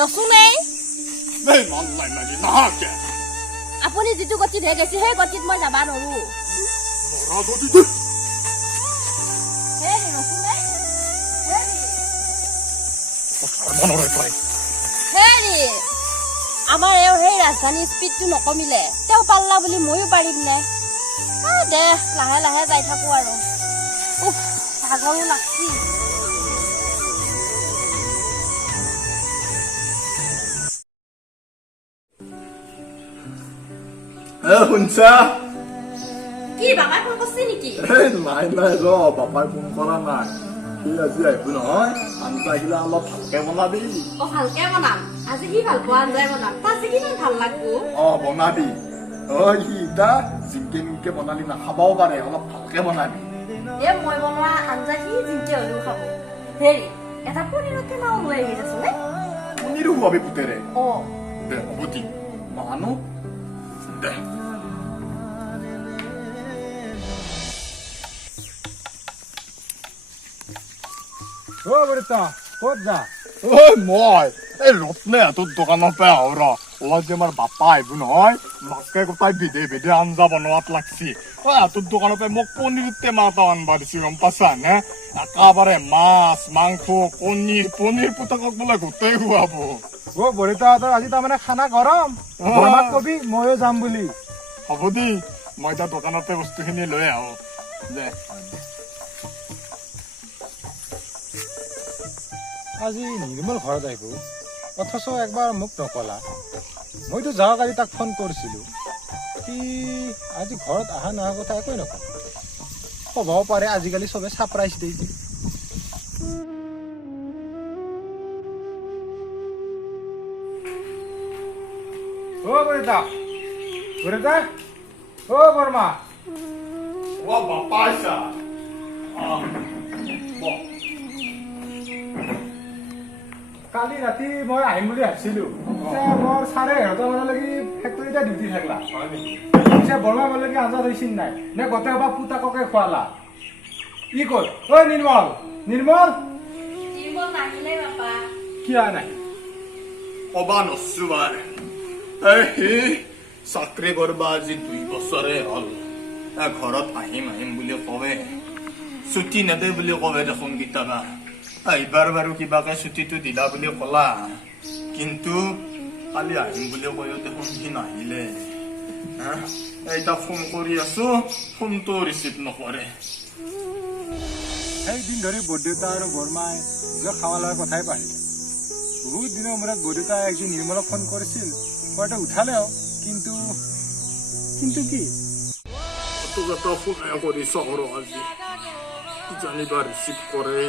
ৰচুনে এই মান নাই মাৰি নাহাকে আপুনি যিটো গতিত হে গৈছে সেই গতিত মই যাবা নৰো নৰা যদি দে হেৰি ৰচুনে হেৰি মনৰে পাই হেৰি আমাৰ সেই ৰাজধানী স্পীডটো নকমিলে তেওঁ পাল্লা বুলি ময়ো পাৰিম নে দে লাহে লাহে যাই থাকো আৰু ভাগৰো লাগছি শুনছা কি বাবাই ফোন কৰিছে নেকি নাই নাই ৰ বাপাই ফোন কৰা নাই সি আজি আহিব নহয় আঞ্জা আহিলে অলপ ভালকে বনাবি ভালকে বনাম আজি সি ভাল পোৱা আঞ্জাই বনাম তাজি কিমান ভাল লাগবো বনাবি সি ইতা জিংকে মিংকে বনালি নাখাবও পাৰে অলপ ভালকে বনাবি মই বনোৱা আঞ্জা সি জিংকে হলেও খাব হেৰি এটা পনীৰতে মাও লৈ আহি আছো নে পনীৰো খুৱাবি পুতেৰে দে হ'ব দি মানো দে বৰিতা ক'ত যা মই এই ৰত্নে তোৰ দোকানৰ পৰা আহো ৰ অলপ আমাৰ বাপা আহিব নহয় মাকে গোটাই বিধে বিধে আঞ্জা বনোৱাত লাগছি তোৰ দোকানৰ পৰা মোক পনীৰতে মাছ আনবা দিছি গম পাইছা নে একেবাৰে মাছ মাংস পনীৰ পুতকক বোলে গোটেই খুৱাব বৰিতাহঁতৰ আজি তাৰমানে খানা গৰম বৰমাক কবি ময়ো যাম বুলি হ'ব দি মই এতিয়া দোকানতে বস্তুখিনি লৈ আহো দে আজি নিৰ্মল ঘৰত আহিব অথচ একবাৰ মোক নকলা মইতো যোৱাকালি তাক ফোন কৰিছিলো সি আজি ঘৰত অহা নহা কথা একোৱে নকয় ক'বও পাৰে আজিকালি চবে ছাৰপ্ৰাইজ দিয়ে বৰিতা বৰমা বাপা আহিছা কালি ৰাতি মই আহিম বুলি ভাবিছিলো মোৰ 11:30 মানলৈকে ফেক্টৰীতে ডিউটি থাকলা পিছে বৰমা মানলৈকে আঞ্জা হৈছিল নাই নে গোটেইসোপা পুতাককে খুৱালা ই ক'ত নিৰ্মল নিৰ্মল নাহিলে বাপা কিয় নাই কবা নছো বাৰে সি চাকৰি কৰবা আজি 2 বছৰে হ'ল ঘৰত আহিম বুলি কবে ছুটি নেদে বুলি কবে দেখোন কেতিয়াবা এইবাৰ বাৰু কিবাকে ছুটিটো দিলা বুলি কলা কিন্তু কালি আহিম বুলি কৈও দেখোন সি নাহিলে এতিয়া ফোন কৰি আছো ফোনটো ৰিচিভ নকৰে সেইদিন ধৰি বৰদেউতা আৰু বৰমাই নিজৰ খাৱা লোৱাৰ কথাই পাহৰিলে বহুত দিনৰ মূৰত বৰদেউতাই একদিন নিৰ্মলক ফোন কৰিছিল কয়তো উঠালেও কিন্তু কি তোক এটা ফোন কৰি চহৰ আজি জানিবা ৰিচিভ কৰে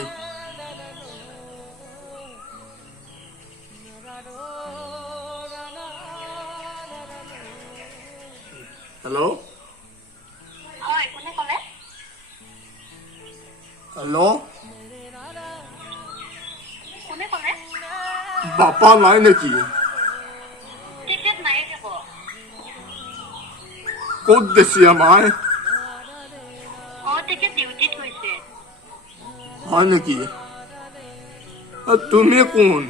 হেল্ল' হেল্ল' বাপা নাই নেকি ক'ত দেছি আমাৰ হয় নেকি তুমি কোন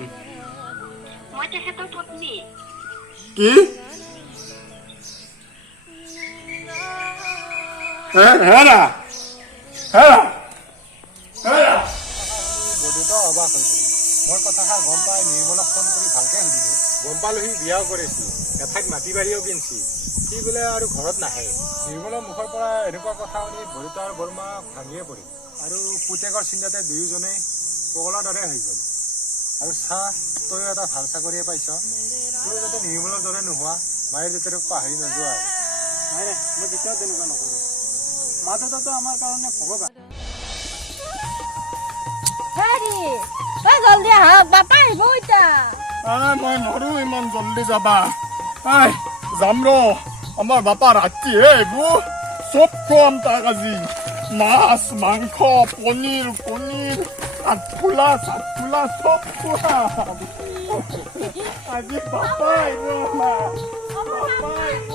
কি হেৰা বৰদেউতা অবাক হৈছিল মই কথাষাৰ গম পাই নিৰ্মলক ফোন কৰি ভালকে সুধিলো গম পালো সি বিয়াও কৰিছিল এঠাইত মাটি বাৰীও কিনছি সি বোলে আৰু ঘৰত নাহে নিৰ্মলৰ মুখৰ পৰা এনেকুৱা কথা শুনি বৰদেউতা আৰু বৰমা ভাঙিয়ে পৰিল আৰু পুতেকৰ চিন্তাতে দুয়োজনে পগলাৰ দৰে হৈ গ'ল আৰু তয়ো এটা ভাল চাকৰিয়ে পাইছ তয়ো যাতে নিৰ্মলৰ দৰে নোহোৱা মায়ে দেউতাক পাহৰি নোযোৱা আৰু নাই মই কেতিয়াও তেনেকুৱা নকৰোঁ মা দেউতাটো আমাৰ কাৰণে ভগৱান জলদি আহ বাপা আহিব এতিয়া মই নৰো ইমান জলদি যাবা যাম ৰ আমাৰ বাপা ৰাতি এইবোৰ চব খুৱাম তাক আজি মাছ মাংস পনীৰ কাঠফুলা চাটফুলা চব খুৱাম আজি বাপা আহিব বাপা আহিব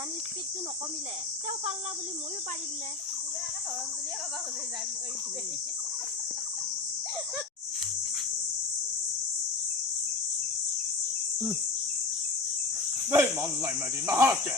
ৰাজধানী স্পীডটো নকমিলে তেওঁ পাল্লা বুলি ময়ো পাৰিম নে বোলে একে ধৰণ বুলিয়ে ভাবা হ'লে যায় Nei, mannlein med din hake!